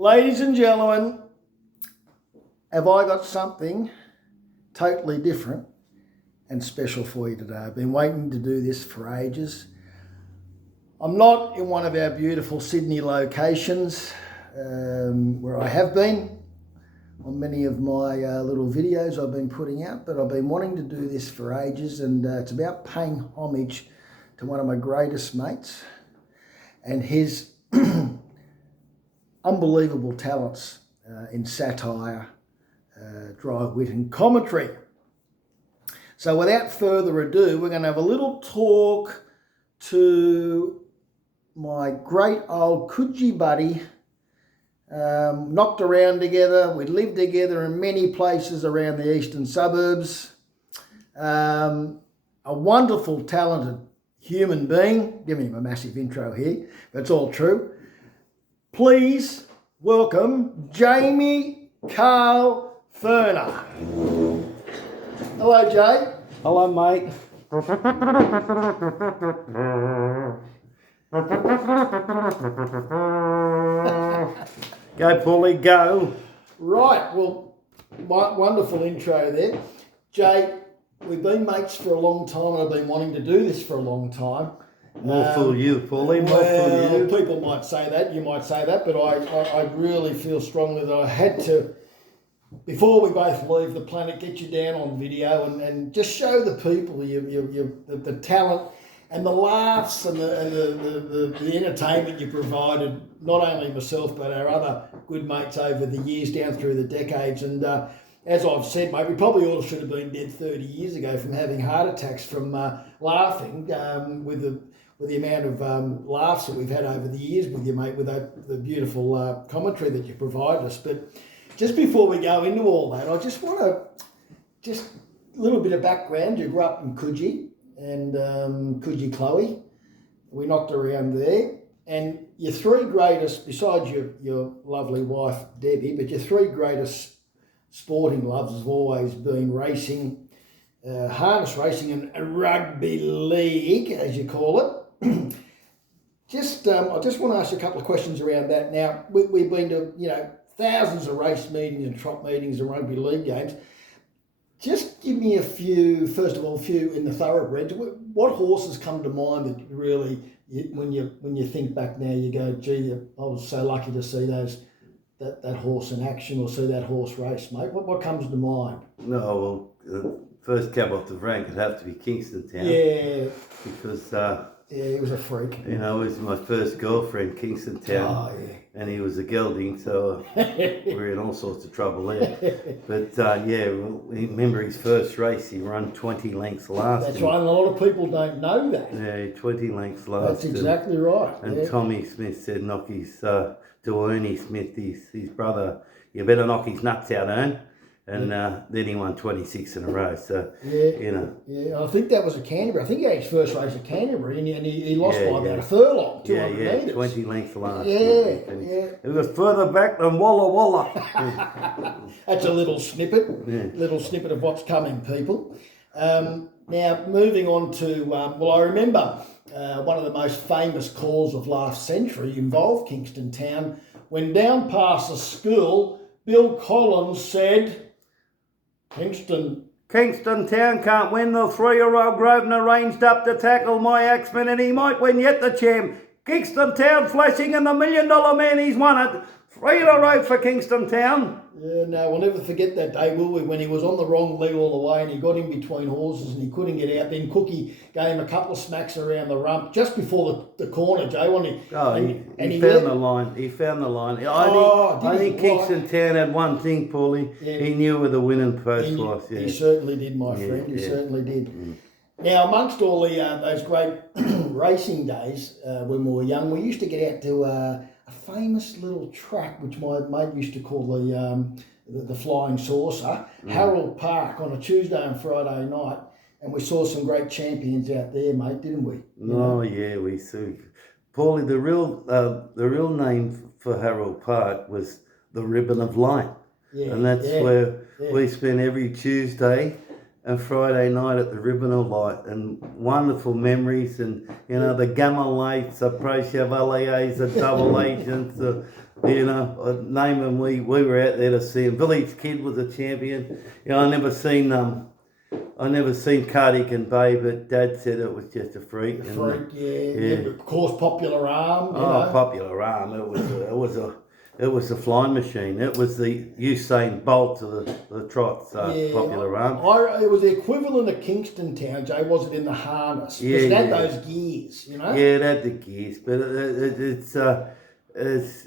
Ladies and gentlemen, have I got something totally different and special for you today. I've been waiting to do this for ages. I'm not in one of our beautiful Sydney locations where I have been on many of my little videos I've been putting out, but I've been wanting to do this for ages, and it's about paying homage to one of my greatest mates and his unbelievable talents in satire, dry wit and commentary. So without further ado, we're going to have a little talk to my great old Coogee buddy. Knocked around together. We lived together in many places around the eastern suburbs. A wonderful, talented human being. Giving him a massive intro here, but it's all true. Please welcome Jamie Carl Furner. Hello, Jay. Hello, mate. Go, Paulie, go. Right, well, wonderful intro there. Jay, we've been mates for a long time, and I've been wanting to do this for a long time. More for you, Paulie, more for you. People might say that, you might say that, but I really feel strongly that I had to, before we both leave the planet, get you down on video and just show the people the talent and the laughs and the entertainment you provided, not only myself but our other good mates over the years, down through the decades. And as I've said, mate, we probably all should have been dead 30 years ago from having heart attacks from laughing with the amount of laughs that we've had over the years with you, mate, with the beautiful commentary that you provide us. But just before we go into all that, I just want to, just a little bit of background. You grew up in Coogee and Coogee Chloe. We knocked around there. And your three greatest, besides your lovely wife, Debbie, but your three greatest sporting loves has always been racing, harness racing and rugby league, as you call it. I just want to ask you a couple of questions around that. Now, we've been to, thousands of race meetings and trot meetings and rugby league games. Just give me a few in the thoroughbreds. What horses come to mind that really, when you think back now, you go, gee, I was so lucky to see that horse in action or see that horse race, mate. What comes to mind? No, well, first cab off the rank, it'd have to be Kingston Town. Yeah. Because he was a freak. it was my first girlfriend, Kingston Town. Oh, yeah. And he was a gelding, so we were in all sorts of trouble there. But remember his first race, he ran 20 lengths last. That's right, and a lot of people don't know that. Yeah, 20 lengths last. That's exactly right. And Tommy Smith said, knock his, to Ernie Smith, his brother, you better knock his nuts out, Ern. And then he won 26 in a row. So, Yeah, I think that was at Canterbury. I think he had his first race at Canterbury, and he lost by about a furlong, 200 metres. 20 lengths last. Yeah. It was further back than Walla Walla. That's a little snippet of what's coming, people. Now, moving on to, I remember one of the most famous calls of last century involved Kingston Town. When down past the school, Bill Collins said, Kingston Town can't win. The 3-year-old Grosvenor ranged up to tackle my axeman, and he might win yet the champ. Kingston Town flashing, and the $1 million man, he's won it. 3 in a row for Kingston Town. Yeah, no, we'll never forget that day, will we, when he was on the wrong leg all the way and he got in between horses and he couldn't get out. Then Cookie gave him a couple of smacks around the rump just before the corner, Jay, wasn't he? Oh, he found the line. He found the line. I think Kingston Town had one thing, Paulie. Yeah. He knew where the winning post was. Yeah. He certainly did, my friend. He certainly did. Mm. Now, amongst all those great racing days when we were young, we used to get out to a famous little track which my mate used to call the Flying Saucer, Harold Park, on a Tuesday and Friday night, and we saw some great champions out there, mate, didn't we? Yeah, we saw. Paulie, the real name for Harold Park was the Ribbon of Light, and that's where we spent every Tuesday and Friday night at the Ribbon of Light, and wonderful memories, and the Gamma Lights, the Pro Chevalliers, the Double Agents, the You know, I'd name them. We were out there to see him. Village Kid was a champion. You know, I never seen Cardigan and Bay, but Dad said it was just a freak. Yeah. Of course, Popular Arm. You know. Popular Arm. It was a flying machine. It was the Usain Bolt of the trots. Popular Arm. It was the equivalent of Kingston Town, Jay. Was it in the harness? Yeah, it had those gears, you know. Yeah, it had the gears, but his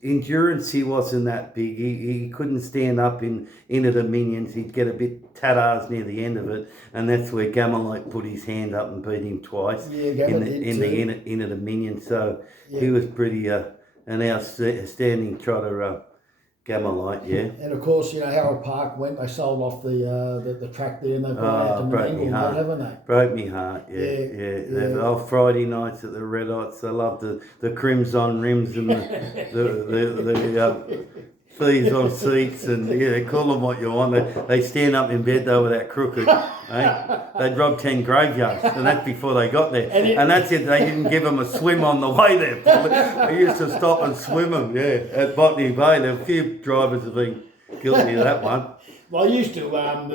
endurance, he wasn't that big. He couldn't stand up in the Dominions. He'd get a bit tatars near the end of it, and that's where Gamalite put his hand up and beat him twice in the inner Dominion. So he was pretty an outstanding trotter, Gamalite. Yeah. And of course, you know, Harold Park went. They sold off the track there, and they brought out to Menangle, haven't they? Broke me heart. Yeah. Friday nights at the Red Hots. I loved the crimson rims and the fees on seats, and call them what you want. They stand up in bed though with that crooked. They'd rob 10 graveyards, and that's before they got there. And that's it. They didn't give them a swim on the way there. They used to stop and swim them. Yeah, at Botany Bay. There were a few drivers have been guilty of that one. Well, I used to, well,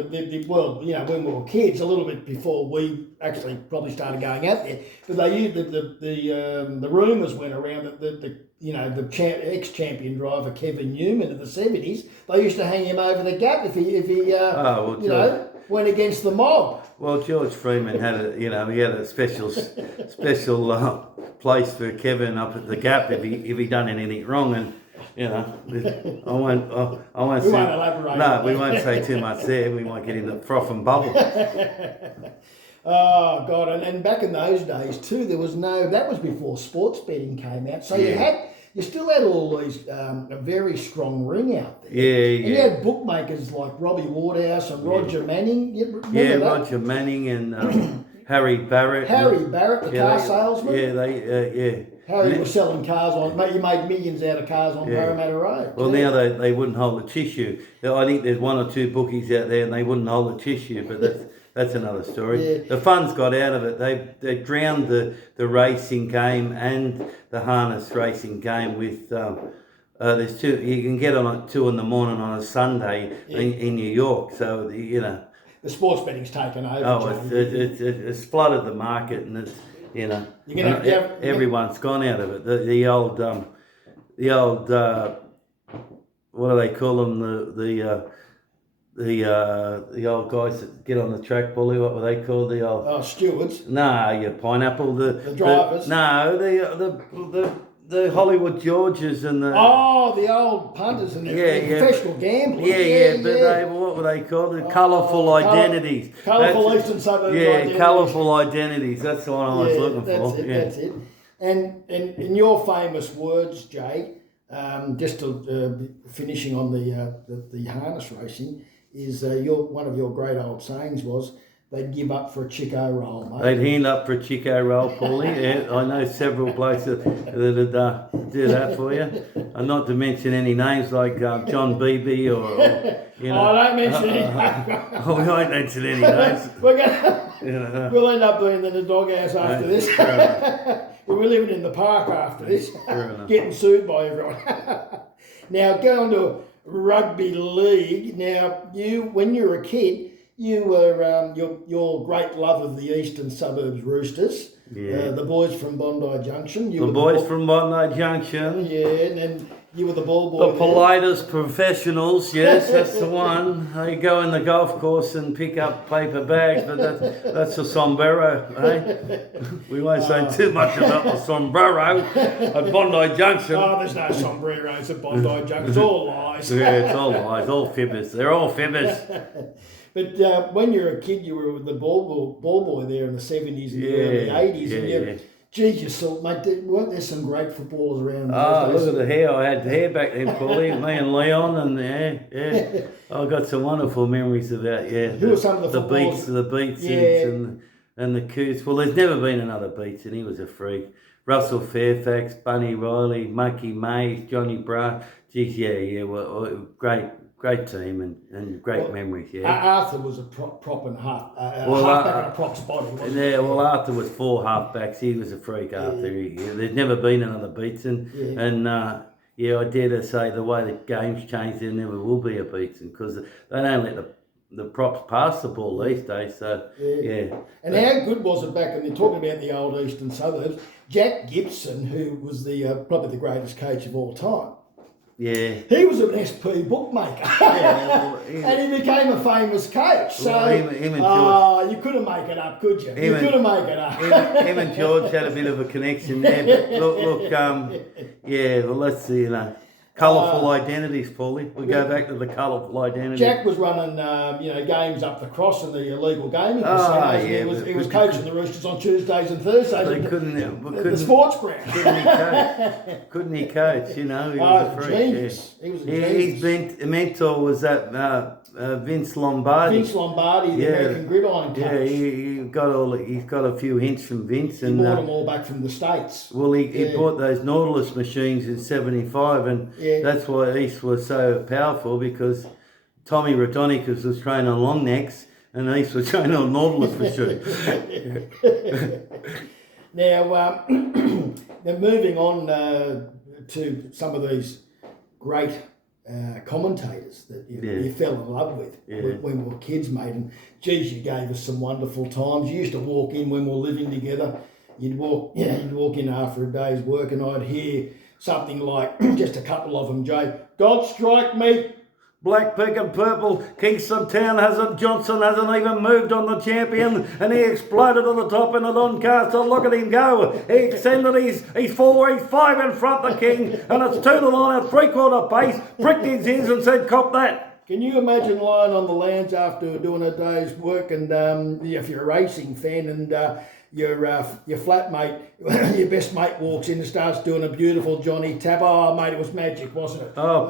you know, when we were kids, a little bit before we actually probably started going out there, but they used the rumours went around that ex-champion driver Kevin Newman of the 70s, they used to hang him over the gap if he went against the mob. Well, George Freeman had he had a special place for Kevin up at the gap if he done anything wrong, and. You know, I won't. We won't elaborate. No, we won't say too much there. We might get into froth and bubble. Oh God! And back in those days too, there was that was before sports betting came out. So you still had all these a very strong ring out there. And you had bookmakers like Robbie Wardhouse and Roger Manning. Roger Manning and Harry Barrett. The car salesman. Harry was selling cars you made millions out of cars on Parramatta Road. Well, now they wouldn't hold the tissue. I think there's one or two bookies out there and they wouldn't hold the tissue, but that's another story. Yeah. The funds got out of it. They drowned the racing game and the harness racing game with there's two. You can get on at 2 a.m. on a Sunday in New York. So the sports betting's taken over. Oh, it's flooded the market, and it's. Everyone's gone out of it. The old what do they call them? The old guys that get on the track, Bully. What were they called? The old stewards. No, your pineapple. The drivers. The Hollywood Georges and the old punters and the professional gamblers. But what were they called? The colourful identities. Colourful Eastern Suburbs. Yeah, colourful identities. That's the one I was looking for. That's it. And in your famous words, Jay, just to finishing on the harness racing, is one of your great old sayings was. They'd give up for a Chico roll, mate. They'd hand up for a Chico roll, Paulie. Yeah, I know several blokes that would do that for you. And not to mention any names like John Beebe or I don't mention any names. We won't mention any names. We'll end up being in the doghouse after this. We're living in the park after this, getting sued by everyone. Now, going to rugby league. Now, when you were a kid, you were your great love of the Eastern Suburbs Roosters, the boys from Bondi Junction. From Bondi Junction. Yeah, and you were the ball boy. The politest professionals, yes, that's the one. They go in the golf course and pick up paper bags, but that's a sombrero, eh? We won't say too much about the sombrero at Bondi Junction. Oh, there's no sombreros at Bondi Junction. It's all lies. Yeah, it's all lies, all fibbers. They're all fibbers. But when you were a kid, you were the ball boy there in the 70s and the early 80s. Geez, you saw, mate, weren't there some great footballers around? Look at the hair. I had the hair back then, Paulie. Me and Leon, and I got some wonderful memories about Who were some of the beats and the Coots. Well, there's never been another Beats, and he was a freak. Russell Fairfax, Bunny Riley, Mucky Mays, Johnny Bra. Geez, well, great great team and great memories, yeah. Arthur was a prop and halfback and a prop spot. Yeah, well, Arthur was 4 halfbacks. He was a freak, Arthur. There's never been another Beatson. Yeah. And, I dare to say the way the game's changed, there never will be a Beatson because they don't let the props pass the ball these days. So, yeah. And how good was it back when they're talking about the old eastern suburbs? Jack Gibson, who was probably the greatest coach of all time. Yeah. He was an SP bookmaker. And he became a famous coach. So you couldn't make it up, could you? You couldn't make it up. Him and George had a bit of a connection there. But look, well, let's see, colourful identities, Paulie. We go back to the colourful identity. Jack was running, games up the cross in the illegal gaming casinos. He was coaching the Roosters on Tuesdays and Thursdays at the sports ground. Couldn't he coach? He was a freak. Genius. Yeah. He was a genius. His mentor was that Vince Lombardi. Vince Lombardi, the American gridiron coach. Yeah, he's got a few hints from Vince. He brought them all back from the States. Well, he bought those Nautilus machines in '75 and that's why East was so powerful because Tommy Rodonicus was trained on long necks and East was trained on Nautilus machines. Now, moving on to some of these great commentators that you fell in love with when we were kids, mate. And geez, you gave us some wonderful times. You used to walk in when we were living together. You'd walk in after a day's work and I'd hear something like, just a couple of them, Jay, God strike me. Black, pink and purple, Kingston Town Johnson hasn't even moved on the champion and he exploded on the top in the Doncaster. Look at him go. He extended he's 5 in front the King and it's 2 to 9 at 3/4 pace, pricked his ears and said, cop that. Can you imagine lying on the lounge after doing a day's work and if you're a racing fan and your flatmate, your best mate walks in and starts doing a beautiful Johnny tap. Oh, mate, it was magic, wasn't it? Oh,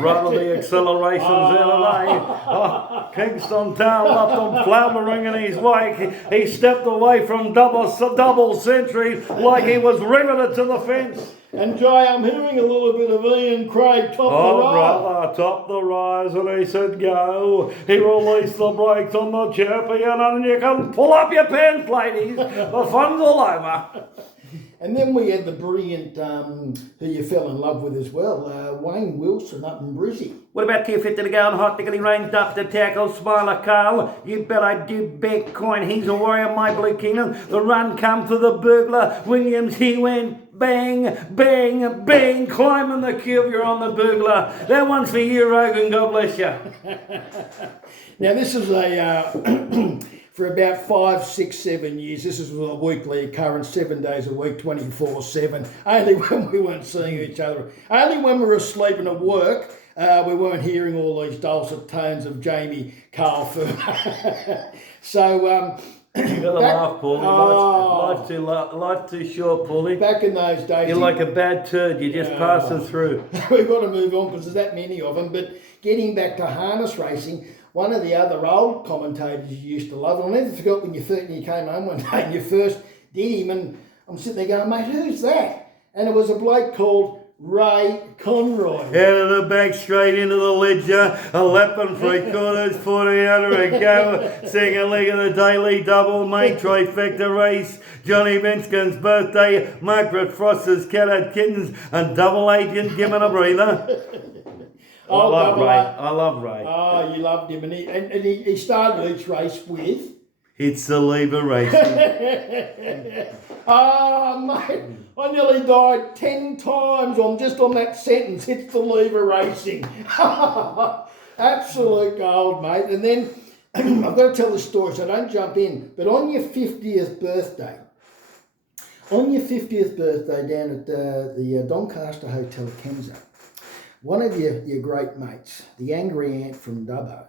brother, the accelerations there today. Oh, Kingston Town left him floundering in his wake. He stepped away from double century like he was riveted to the fence. And Jay, I'm hearing a little bit of Ian Craig top the rise. Oh, brother, top the rise, and he said go. He released the brakes on the champion, and you can pull up your pants, ladies. The fun's all over. And then we had the brilliant, who you fell in love with as well, Wayne Wilson up in Brizzy. What about 250 to go and hot tickety ranged up to tackle, Smiler Carl? You bet I do bet coin. He's a warrior, my blue kingdom. The run come for the burglar. Williams, he went bang, bang, bang, climbing the cube. You're on the burglar. That one's for you, Rogan. God bless you. Now, this is a... For about 5, 6, 7 years, this is a weekly occurrence, 7 days a week, 24/7. Only when we weren't seeing each other. Only when we were asleep and at work, we weren't hearing all these dulcet tones of Jamie Carlford. So, you got to laugh, Paulie. Life's too short, Paulie. Back in those days, you're like a bad turd. You're just passing through. We've got to move on because there's that many of them. But getting back to harness racing. One of the other old commentators you used to love, I'll never forget when you came home one day and you first did him, and I'm sitting there going, mate, who's that? And it was a bloke called Ray Conroy. Out of the back, straight into the ledger, a lap and 3/4, 40 under a go, second leg of the daily double, mate, trifecta race, Johnny Benskin's birthday, Margaret Frost's cat had kittens, and double agent giving a breather. I love Ray. Oh, you loved him. And he started each race with... It's the lever racing. Oh, mate, I nearly died 10 times on that sentence. It's the lever racing. Absolute gold, mate. And then, I've got to tell the story, so don't jump in. But on your 50th birthday down at the Doncaster Hotel, Kenza, one of your great mates, the Angry Ant from Dubbo,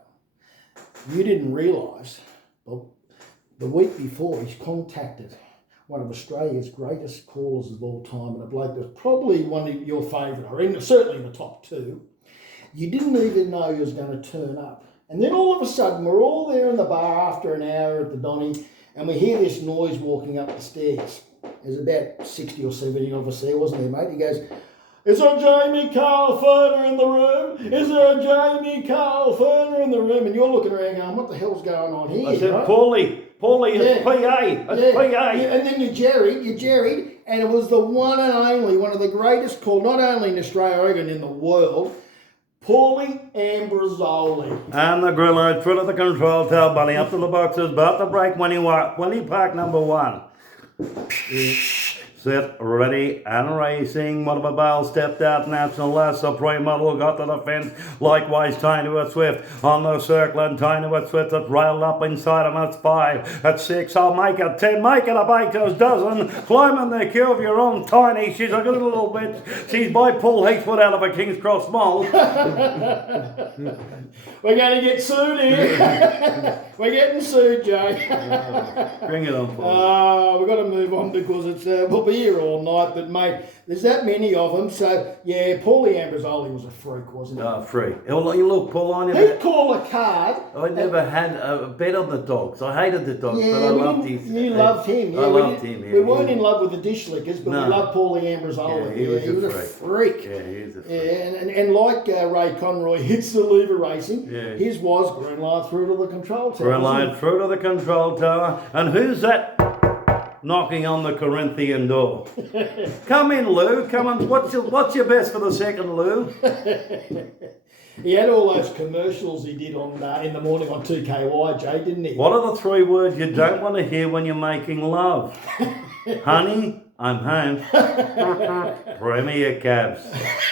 you didn't realise, well, the week before he's contacted one of Australia's greatest callers of all time, and a bloke that's probably one of your favourite, or certainly in the top 2. You didn't even know he was going to turn up. And then all of a sudden, we're all there in the bar after an hour at the Donny, and we hear this noise walking up the stairs. There's about 60 or 70 of us there, wasn't there, mate? Is there a Jamie Carl Ferner in the room? Is there a Jamie Carl Ferner in the room? And you're looking around going, what the hell's going on here? I said, right? Paulie, it's PA, it's PA. Yeah. And then you jerried, and it was the one and only, one of the greatest called, not only in Australia, Oregon, in the world, Paulie Ambrosoli. And the griller, through to the control tower, bunny up to the boxes, about to break when he parked number one. Set, ready, and racing. One of the bales stepped out, National Last Supreme Model got to the fence. Likewise, Tiny with Swift on the circle, and Tiny with Swift that's railed up inside him. That's 5. At 6, I'll make it 10. Make it a baker's dozen. Climbing the queue of your own Tiny. She's a good little bitch. She's by Paul Heathwood out of a King's Cross Mall. We're going to get sued here. We're getting sued, Jay. Bring it on, Paul. We've got to move on because it's we'll be here all night. But mate, there's that many of them. So yeah, Paulie Ambrosoli was a freak, wasn't he? Free. Well, look, Paul, I never. He'd call a card. I never had a bet on the dogs. I hated the dogs, but I loved his. You loved him. Yeah, I loved him. Yeah, we weren't in love with the dish lickers, but No. we loved Paulie Ambrosoli. Yeah, he was a freak. Yeah, he was a freak. Yeah, and like Ray Conroy hits the lever racing, Yeah. his was green light through to the control tower. Green light through to the control tower. And who's that knocking on the Corinthian door? Come in, Lou. Come on. What's your best for the second, Lou? He had all those commercials he did on in the morning on 2KY, Jay, didn't he? What are the 3 words you don't want to hear when you're making love? Honey, I'm home. Premier cabs.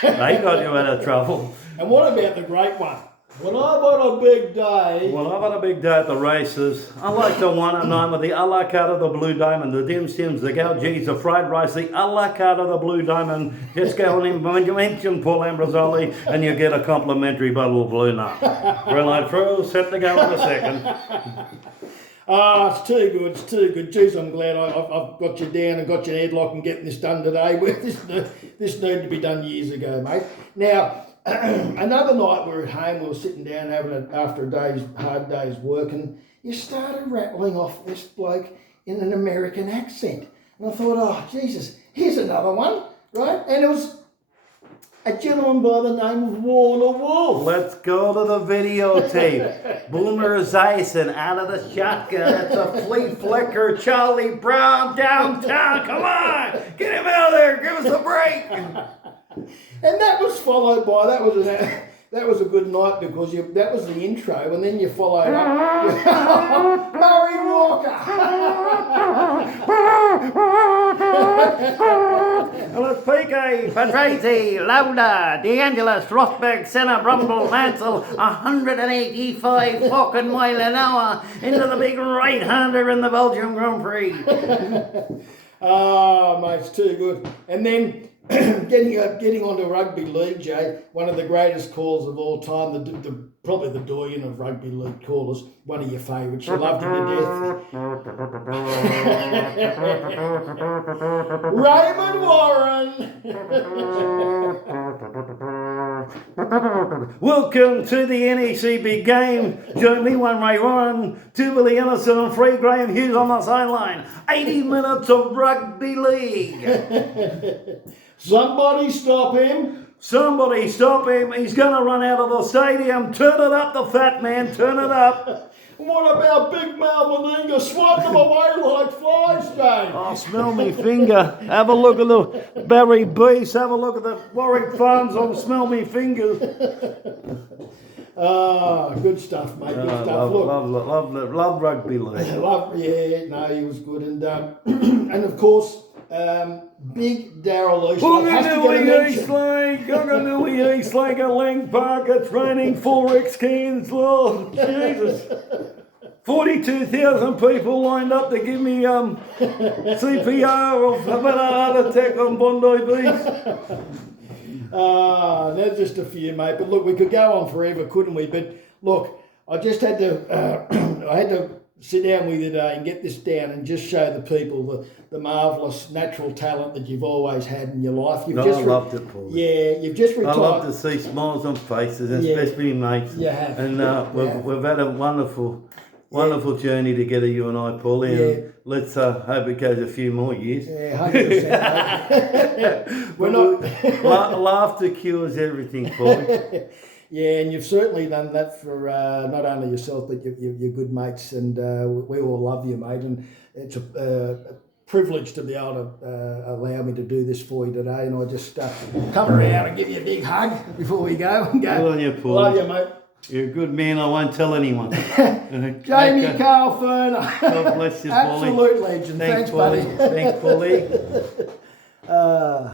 They got you out of trouble. And what about the great one? When I've got a big day. Well, I've had a big day at the races. I like the 1 at 9 with the a la carte of the Blue Diamond, the dim sims, the gougies, the fried rice, the a la carte of the Blue Diamond. Just go on in when you mention Paul Ambrosoli and you get a complimentary bottle of Blue Nut. Green light through, set to go in a second. It's too good, it's too good. Jeez, I'm glad I've got you down and got your headlock and getting this done today. This needed to be done years ago, mate. Now, another night we were at home, we were sitting down after a hard day's work, and you started rattling off this bloke in an American accent. And I thought, oh, Jesus, here's another one, right? And it was a gentleman by the name of Warner Wolf. Let's go to the videotape. Boomer Esiason out of the shotgun. That's a flea flicker. Charlie Brown downtown. Come on, get him out of there. Give us a break. And that was followed by, that was a good night because that was the intro, and then you followed up Murray Walker. Well, it's PK, Patrese, Lauda, DeAngelis, Rothberg, Senna, Brumble, Mansell, 185 fucking mile an hour into the big right-hander in the Belgium Grand Prix. Oh, mate, it's too good. And then getting onto rugby league, Jay, one of the greatest calls of all time, probably the doyen of rugby league callers, one of your favourites. You loved him to death. Raymond Warren. Welcome to the NECB game. Join me, one Ray Warren, 2 Billy Ellison and 3 Graham Hughes on the sideline. 80 minutes of rugby league. Somebody stop him. Somebody stop him. He's going to run out of the stadium. Turn it up, the fat man. Turn it up. What about Big Mal Meninga swatting them away like flies, Jay? Oh, smell me finger. Have a look at the Barry Beast. Have a look at the Warwick Farms on Smell Me Fingers. Good stuff, mate. Good stuff. Love rugby league. No, he was good. And and of course, big Daryl Eastlake has to get a mention. Gunganui Eastlake at Lang Park. It's raining 4X cans. Lord Jesus. 42,000 people lined up to give me CPR of a heart attack on Bondi Beach. There's just a few, mate. But look, we could go on forever, couldn't we? But look, I just had to, I had to sit down with you today and get this down and just show the people the marvellous natural talent that you've always had in your life. I loved it, Paul. Yeah, you've just retired. I love to see smiles on faces, and especially mates. You have. And we've had a wonderful Wonderful journey together, you and I, Paulie. Yeah. And let's hope it goes a few more years. Yeah, 100%. We're not. Laughter cures everything, Paulie. Yeah, and you've certainly done that for not only yourself but your good mates, and we all love you, mate. And it's a privilege to be able to allow me to do this for you today. And I just come around and give you a big hug before we go. And go. Good on you, Paulie. Love you, mate. You're a good man. I won't tell anyone. Jamie Carl Fern. God bless you, Paulie. Absolute legend. Thanks, Paulie. buddy. Thanks, Paulie.